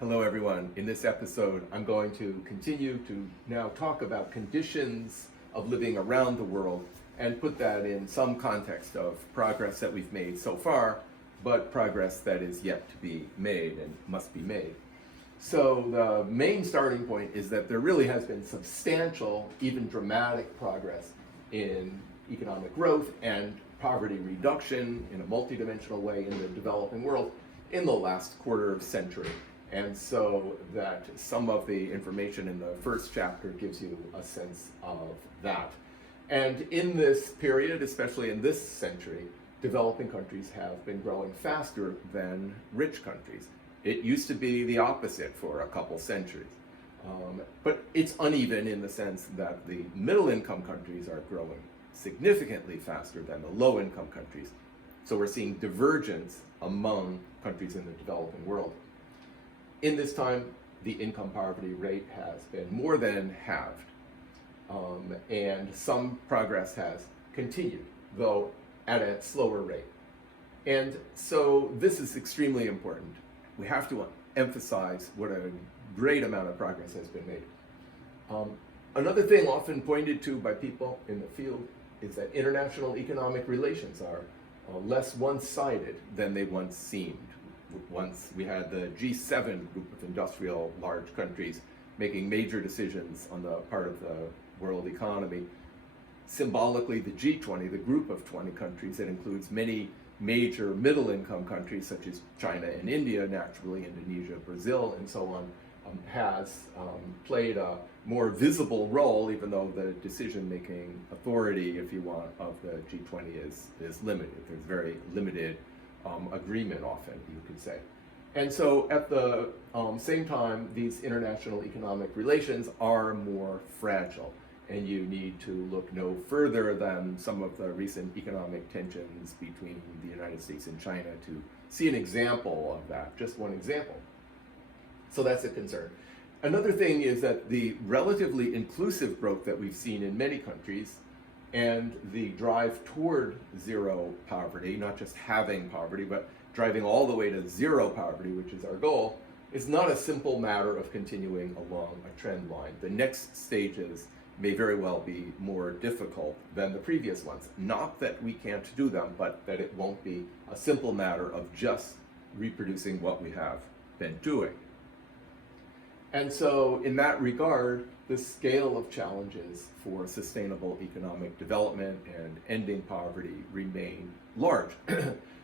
Hello everyone. In this episode, I'm going to continue to now talk about conditions of living around the world and put that in some context of progress that we've made so far, but progress that is yet to be made and must be made. So the main starting point is that there really has been substantial, even dramatic progress in economic growth and poverty reduction in a multidimensional way in the developing world in the last quarter of century. And so that some of the information in the first chapter gives you a sense of that. And in this period, especially in this century, developing countries have been growing faster than rich countries. It used to be the opposite for a couple centuries. But it's uneven in the sense that the middle-income countries are growing significantly faster than the low-income countries. So we're seeing divergence among countries in the developing world. In this time, the income poverty rate has been more than halved, and some progress has continued, though at a slower rate. And so this is extremely important. We have to emphasize what a great amount of progress has been made. Another thing often pointed to by people in the field is that international economic relations are less one-sided than they once seemed. Once we had the G7 group of industrial large countries making major decisions on the part of the world economy. Symbolically, the G20, the group of 20 countries that includes many major middle-income countries such as China and India, naturally Indonesia, Brazil, and so on, has played a more visible role, even though the decision-making authority, if you want, of the G20 is limited. There's very limited agreement often, you could say. And so at the same time, these international economic relations are more fragile, and you need to look no further than some of the recent economic tensions between the United States and China to see an example of that, just one example. So that's a concern. Another thing is that the relatively inclusive growth that we've seen in many countries and the drive toward zero poverty, not just having poverty, but driving all the way to zero poverty, which is our goal, is not a simple matter of continuing along a trend line. The next stages may very well be more difficult than the previous ones. Not that we can't do them, but that it won't be a simple matter of just reproducing what we have been doing. And so in that regard, the scale of challenges for sustainable economic development and ending poverty remain large.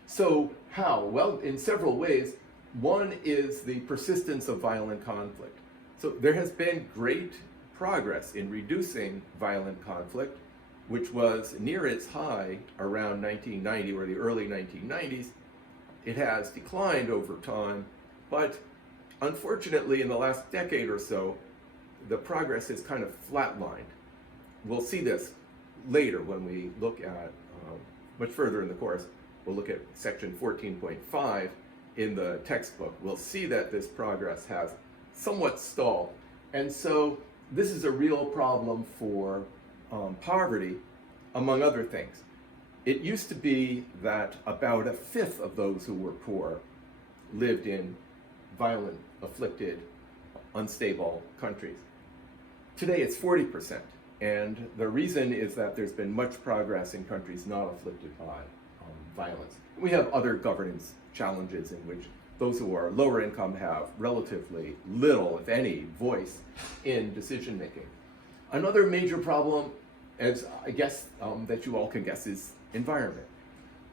So how? Well, in several ways. One is the persistence of violent conflict. So there has been great progress in reducing violent conflict, which was near its high around 1990 or the early 1990s. It has declined over time, but unfortunately, in the last decade or so, the progress is kind of flatlined. We'll see this later when we look at, much further in the course, we'll look at section 14.5 in the textbook. We'll see that this progress has somewhat stalled. And so this is a real problem for poverty, among other things. It used to be that about a fifth of those who were poor lived in violent, afflicted, unstable countries. Today it's 40%, and the reason is that there's been much progress in countries not afflicted by violence. We have other governance challenges in which those who are lower income have relatively little, if any, voice in decision making. Another major problem, as I guess that you all can guess, is environment.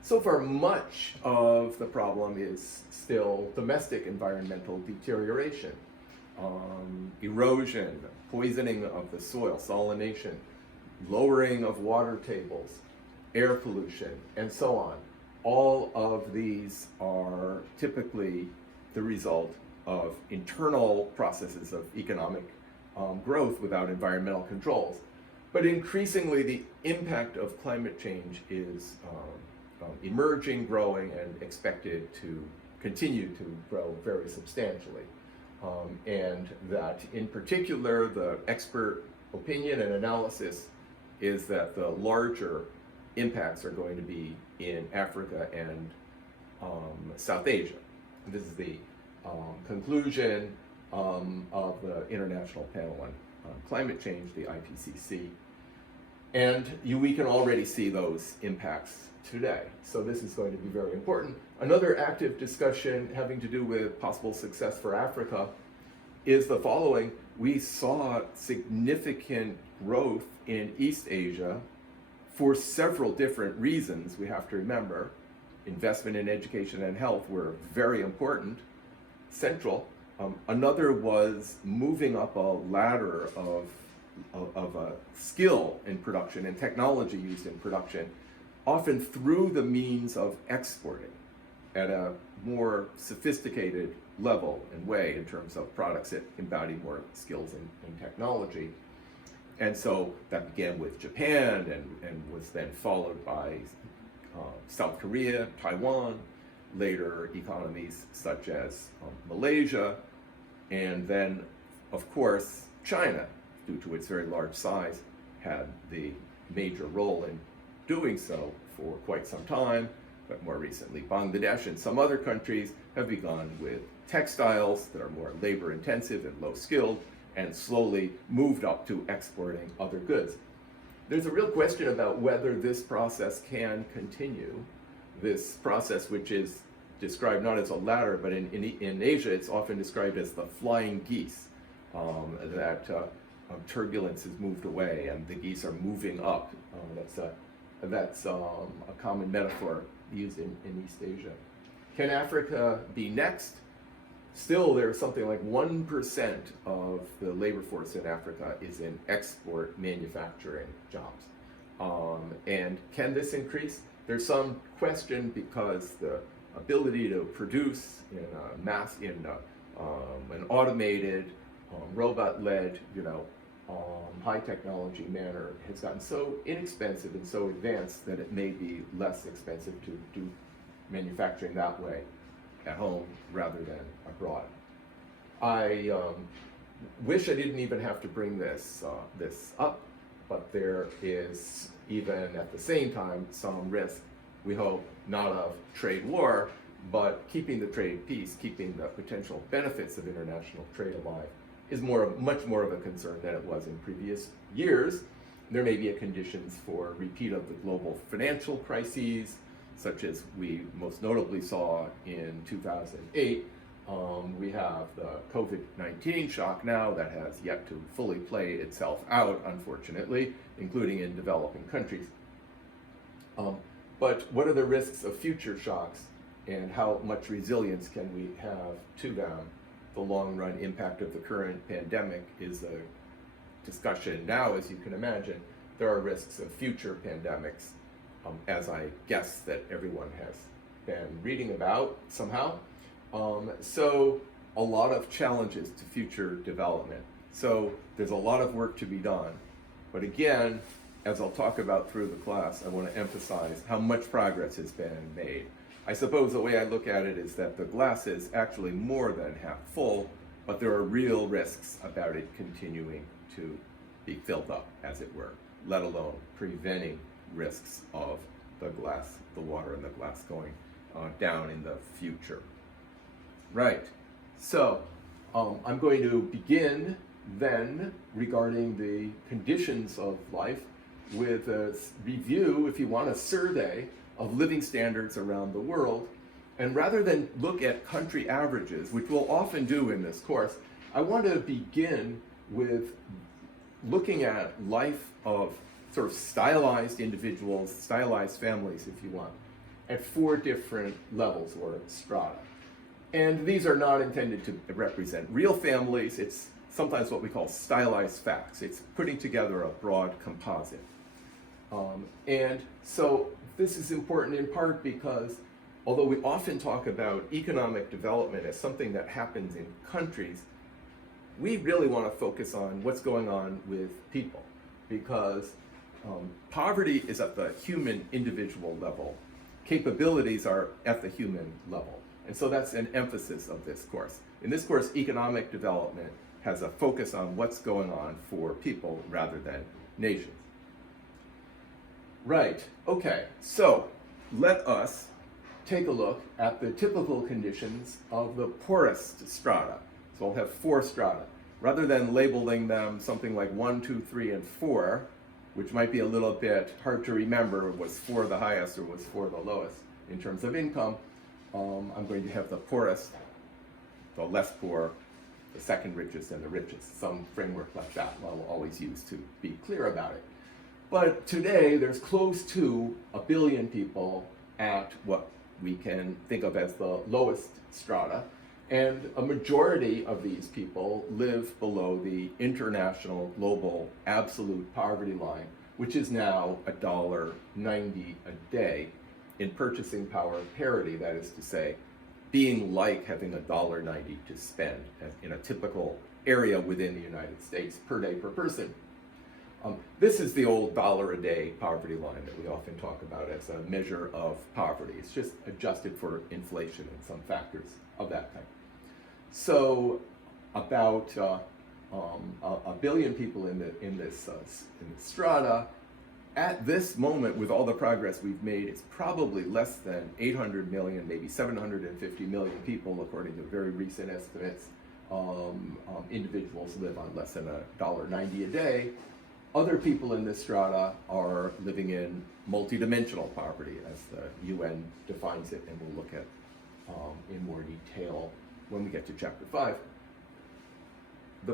So far, much of the problem is still domestic environmental deterioration, erosion, poisoning of the soil, salination, lowering of water tables, air pollution, and so on. All of these are typically the result of internal processes of economic growth without environmental controls. But increasingly, the impact of climate change is emerging, growing, and expected to continue to grow very substantially. And that in particular, the expert opinion and analysis is that the larger impacts are going to be in Africa and South Asia. This is the conclusion of the International Panel on Climate Change, the IPCC. And we can already see those impacts today. So this is going to be very important. Another active discussion having to do with possible success for Africa is the following. We saw significant growth in East Asia for several different reasons. We have to remember investment in education and health were very important, central. Another was moving up a ladder of a skill in production and technology used in production, often through the means of exporting at a more sophisticated level and way in terms of products that embody more skills in technology. And so that began with Japan and was then followed by South Korea, Taiwan, later economies such as Malaysia, and then, of course, China, due to its very large size, had the major role in doing so for quite some time, but more recently Bangladesh and some other countries have begun with textiles that are more labor intensive and low skilled, and slowly moved up to exporting other goods. There's a real question about whether this process can continue, this process which is described not as a ladder, but in Asia it's often described as the flying geese, that turbulence has moved away and the geese are moving up. That's a common metaphor used in East Asia. Can Africa be next? Still, there's something like 1% of the labor force in Africa is in export manufacturing jobs. And can this increase? There's some question because the ability to produce in an automated, robot-led, high technology manner has gotten so inexpensive and so advanced that it may be less expensive to do manufacturing that way at home rather than abroad. I wish I didn't even have to bring this up, but there is even at the same time some risk, we hope, not of trade war, but keeping the trade peace, keeping the potential benefits of international trade alive is much more of a concern than it was in previous years. There may be conditions for a repeat of the global financial crises, such as we most notably saw in 2008. We have the COVID-19 shock now that has yet to fully play itself out, unfortunately, including in developing countries. But what are the risks of future shocks and how much resilience can we have to them? The long-run impact of the current pandemic is a discussion now, as you can imagine. There are risks of future pandemics, as I guess that everyone has been reading about somehow. So a lot of challenges to future development. So there's a lot of work to be done. But again, as I'll talk about through the class, I want to emphasize how much progress has been made. I suppose the way I look at it is that the glass is actually more than half full, but there are real risks about it continuing to be filled up, as it were, let alone preventing risks of the glass, the water in the glass going down in the future. Right, so I'm going to begin then regarding the conditions of life with a review, if you want, a survey of living standards around the world. And rather than look at country averages, which we'll often do in this course, I want to begin with looking at life of sort of stylized individuals, stylized families, if you want, at 4 different levels or strata. And these are not intended to represent real families. It's sometimes what we call stylized facts. It's putting together a broad composite. And so this is important in part because although we often talk about economic development as something that happens in countries, we really want to focus on what's going on with people, because poverty is at the human individual level. Capabilities are at the human level. And so that's an emphasis of this course. In this course, economic development has a focus on what's going on for people rather than nations. Right, okay, so let us take a look at the typical conditions of the poorest strata. So I'll have 4 strata. Rather than labeling them something like 1, 2, 3, and 4, which might be a little bit hard to remember, was 4 the highest or was 4 the lowest in terms of income, I'm going to have the poorest, the less poor, the second richest, and the richest. Some framework like that I'll always use to be clear about it. But today there's close to 1 billion people at what we can think of as the lowest strata, and a majority of these people live below the international global absolute poverty line, which is now $1.90 a day in purchasing power parity. That is to say, being like having $1.90 to spend in a typical area within the United States per day per person. This is the old dollar a day poverty line that we often talk about as a measure of poverty. It's just adjusted for inflation and some factors of that type. So about 1 billion people in this strata. At this moment, with all the progress we've made, it's probably less than 800 million, maybe 750 million people, according to very recent estimates. Individuals live on less than $1.90 a day. Other people in this strata are living in multidimensional poverty, as the UN defines it, and we'll look at in more detail when we get to chapter 5. The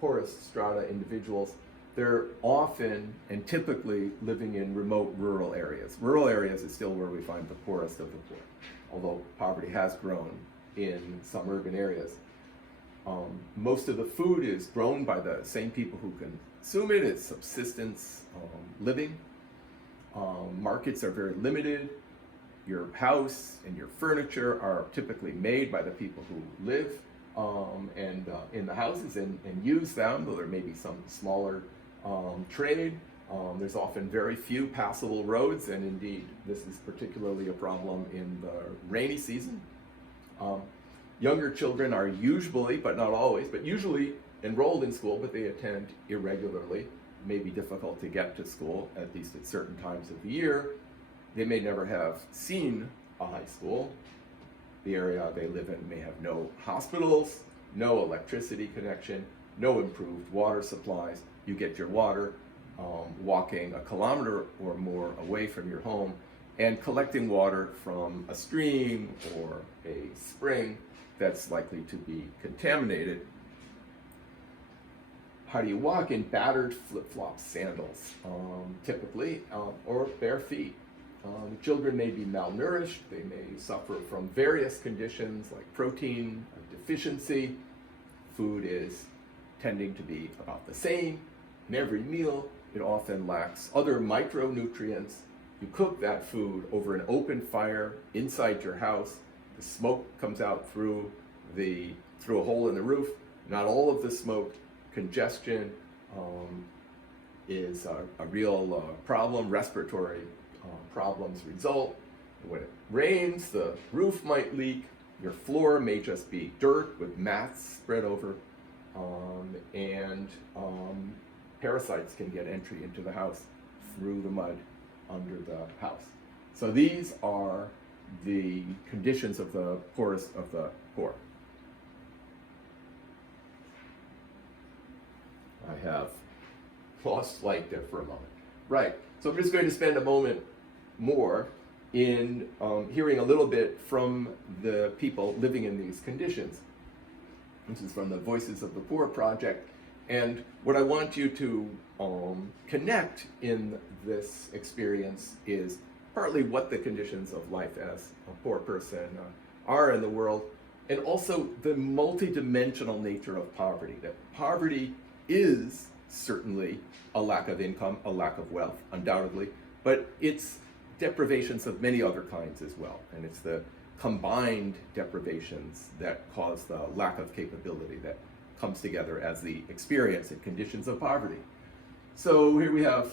poorest strata individuals, they're often and typically living in remote rural areas. Rural areas is still where we find the poorest of the poor, although poverty has grown in some urban areas. Most of the food is grown by the same people who consume it. It's subsistence living. Markets are very limited. Your house and your furniture are typically made by the people who live in the houses and use them, though there may be some smaller trade. There's often very few passable roads, and indeed this is particularly a problem in the rainy season. Younger children are usually, but not always, but usually enrolled in school, but they attend irregularly. It may be difficult to get to school, at least at certain times of the year. They may never have seen a high school. The area they live in may have no hospitals, no electricity connection, no improved water supplies. You get your water walking 1 kilometer or more away from your home and collecting water from a stream or a spring that's likely to be contaminated. How do you walk? In battered flip-flop sandals, typically, or bare feet. Children may be malnourished. They may suffer from various conditions like protein deficiency. Food is tending to be about the same in every meal. It often lacks other micronutrients. You cook that food over an open fire inside your house. The smoke comes out through a hole in the roof. Not all of the smoke. Congestion is a real problem. Respiratory problems result. When it rains, the roof might leak. Your floor may just be dirt with mats spread over, and parasites can get entry into the house through the mud under the house. So these are the conditions of the poorest of the poor. I have lost light there for a moment. Right, so I'm just going to spend a moment more in hearing a little bit from the people living in these conditions. This is from the Voices of the Poor project, and what I want you to connect in this experience is partly what the conditions of life as a poor person are in the world, and also the multidimensional nature of poverty. That poverty is certainly a lack of income, a lack of wealth, undoubtedly, but it's deprivations of many other kinds as well, and it's the combined deprivations that cause the lack of capability that comes together as the experience and conditions of poverty. So here we have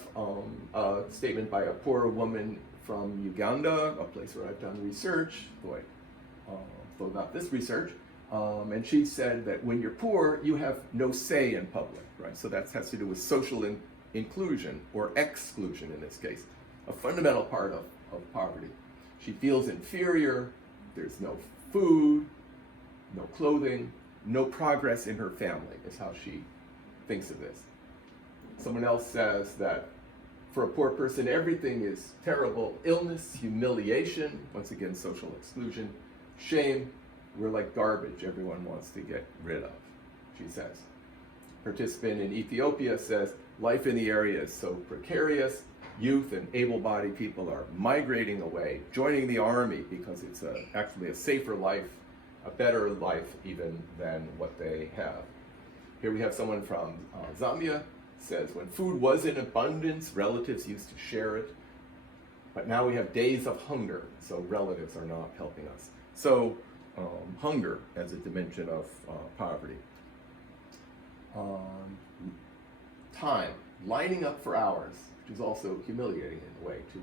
a statement by a poor woman from Uganda, a place where I've done research, though about this research, and she said that when you're poor, you have no say in public, right? So that has to do with social inclusion, or exclusion in this case, a fundamental part of poverty. She feels inferior. There's no food, no clothing, no progress in her family, is how she thinks of this. Someone else says that for a poor person, everything is terrible. Illness, humiliation, once again, social exclusion, shame. We're like garbage everyone wants to get rid of, she says. Participant in Ethiopia says, life in the area is so precarious. Youth and able-bodied people are migrating away, joining the army because it's actually a safer life, a better life even than what they have. Here we have someone from Zambia, says, when food was in abundance, relatives used to share it, but now we have days of hunger, so relatives are not helping us. So hunger as a dimension of poverty. Time, lining up for hours, which is also humiliating in a way, to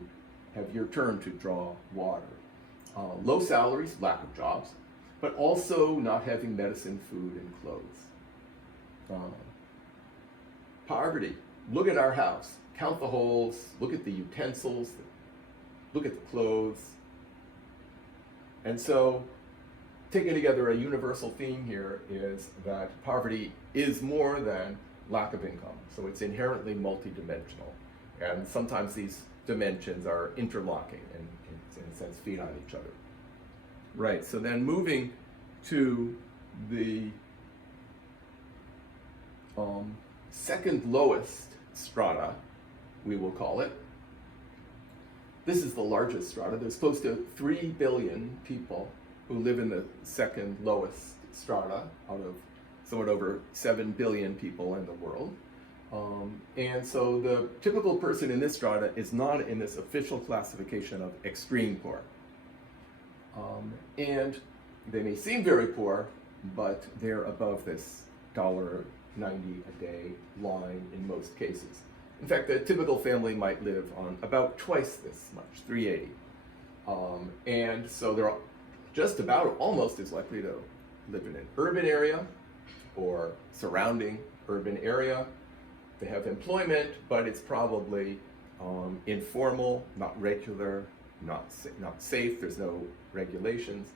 have your turn to draw water. Low salaries, lack of jobs, but also not having medicine, food, and clothes. Poverty, look at our house, count the holes, look at the utensils, look at the clothes. And so, taking together a universal theme here is that poverty is more than lack of income. So it's inherently multidimensional. And sometimes these dimensions are interlocking and in a sense feed on each other. Right, so then moving to the second lowest strata, we will call it. This is the largest strata. There's close to 3 billion people who live in the second lowest strata out of somewhat over 7 billion people in the world. And so the typical person in this strata is not in this official classification of extreme poor. And they may seem very poor, but they're above this $1.90 a day line in most cases. In fact, a typical family might live on about twice this much, $3.80. And so they're just about almost as likely to live in an urban area or surrounding urban area. They have employment, but it's probably informal, not regular, not safe, there's no regulations.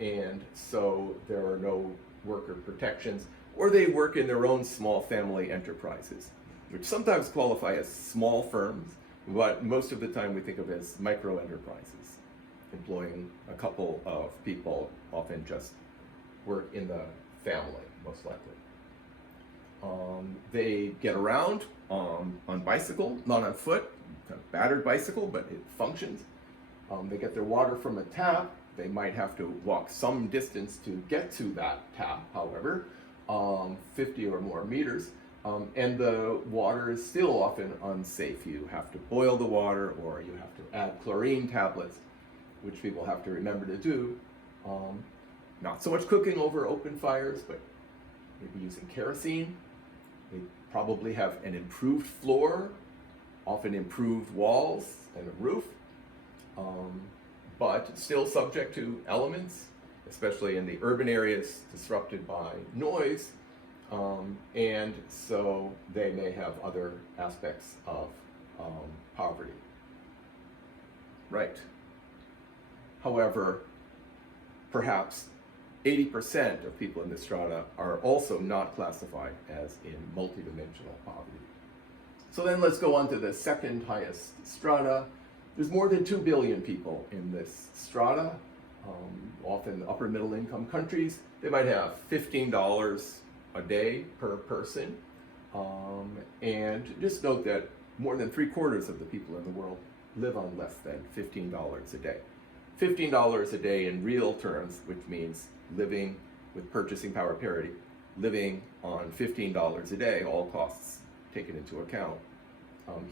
And so there are no worker protections, or they work in their own small family enterprises, which sometimes qualify as small firms, but most of the time we think of as micro enterprises, employing a couple of people, often just work in the family, most likely. They get around on bicycle, not on foot, a battered bicycle, but it functions. They get their water from a tap. They might have to walk some distance to get to that tap, however, 50 or more meters. And the water is still often unsafe. You have to boil the water, or you have to add chlorine tablets, which people have to remember to do. Not so much cooking over open fires, but maybe using kerosene. They probably have an improved floor, often improved walls and a roof, but still subject to elements, especially in the urban areas disrupted by noise. And so they may have other aspects of poverty. Right. However, perhaps 80% of people in this strata are also not classified as in multidimensional poverty. So then let's go on to the second highest strata. There's more than 2 billion people in this strata, often upper middle income countries. They might have $15 a day per person. And just note that more than 3/4 of the people in the world live on less than $15 a day. $15 a day in real terms, which means living with purchasing power parity, living on $15 a day, all costs taken into account,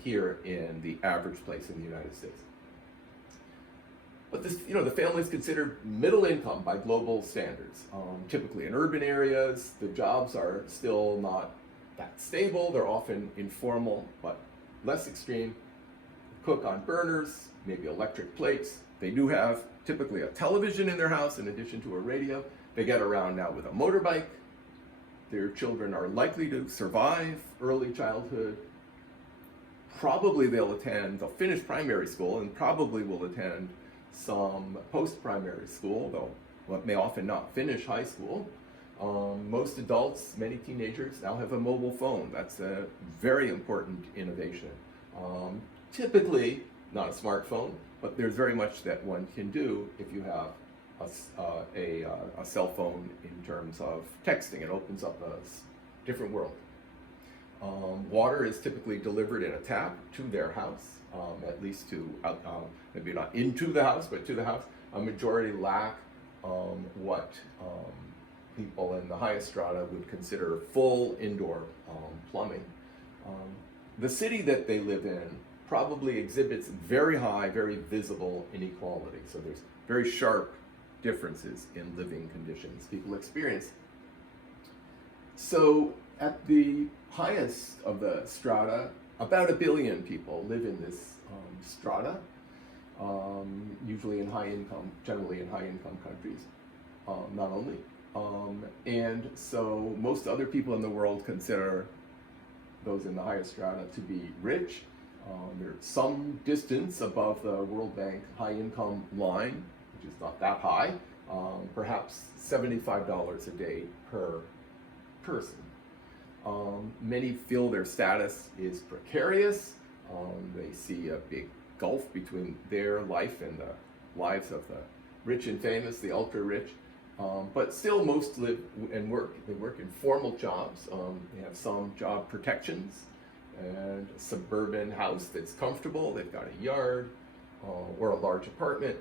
here in the average place in the United States. But this, the family is considered middle income by global standards. Typically in urban areas, the jobs are still not that stable. They're often informal, but less extreme. Cook on burners, maybe electric plates. They do have typically a television in their house in addition to a radio. They get around now with a motorbike. Their children are likely to survive early childhood. Probably they'll finish primary school and probably will attend some post-primary school, though may often not finish high school. Most adults, many teenagers now have a mobile phone. That's a very important innovation. Typically not a smartphone, but there's very much that one can do if you have a cell phone in terms of texting. It opens up a different world. Water is typically delivered in a tap to their house, at least to, maybe not into the house, but to the house. A majority lack what people in the highest strata would consider full indoor plumbing. The city that they live in probably exhibits very high, very visible inequality. So there's very sharp differences in living conditions people experience. So at the highest of the strata, about 1 billion people live in this strata, usually in high income, generally in high income countries, not only. And so most other people in the world consider those in the highest strata to be rich. They're some distance above the World Bank high income line, which is not that high, perhaps $75 a day per person. Many feel their status is precarious. They see a big gulf between their life and the lives of the rich and famous, the ultra rich. But still most live and work. They work in formal jobs. They have some job protections and a suburban house that's comfortable. They've got a yard or a large apartment,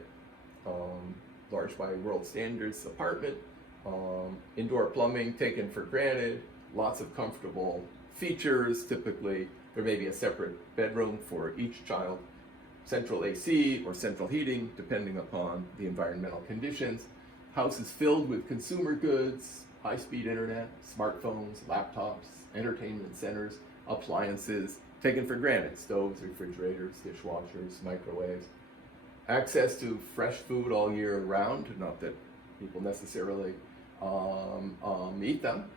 large by world standards apartment, indoor plumbing taken for granted, lots of comfortable features. Typically, there may be a separate bedroom for each child, central AC or central heating, depending upon the environmental conditions. Houses filled with consumer goods, high-speed internet, smartphones, laptops, entertainment centers, appliances, taken for granted, stoves, refrigerators, dishwashers, microwaves. Access to fresh food all year round, not that people necessarily eat them.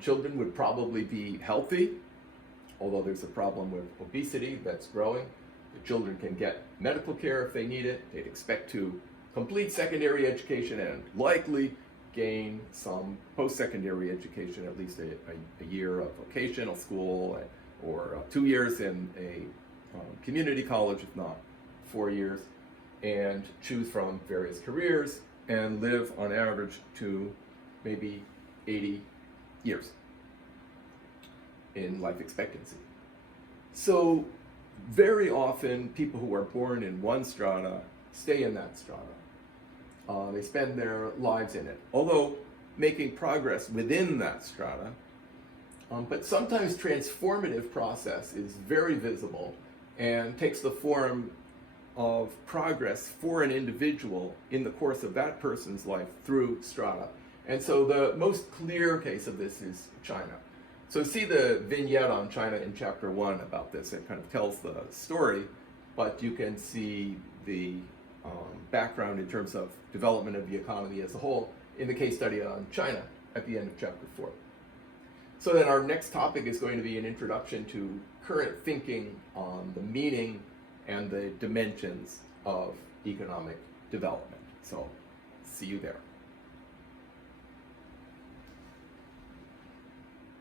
Children would probably be healthy, although there's a problem with obesity that's growing. The children can get medical care if they need it. They'd expect to complete secondary education and likely gain some post-secondary education, at least a year of vocational school or 2 years in a community college, if not 4 years, and choose from various careers and live on average to maybe 80 years in life expectancy. So very often people who are born in one strata stay in that strata. They spend their lives in it, although making progress within that strata. But sometimes transformative process is very visible and takes the form of progress for an individual in the course of that person's life through strata. And so the most clear case of this is China. So see the vignette on China in chapter 1 about this. It kind of tells the story, but you can see the background in terms of development of the economy as a whole in the case study on China at the end of chapter 4. So then our next topic is going to be an introduction to current thinking on the meaning and the dimensions of economic development. So see you there.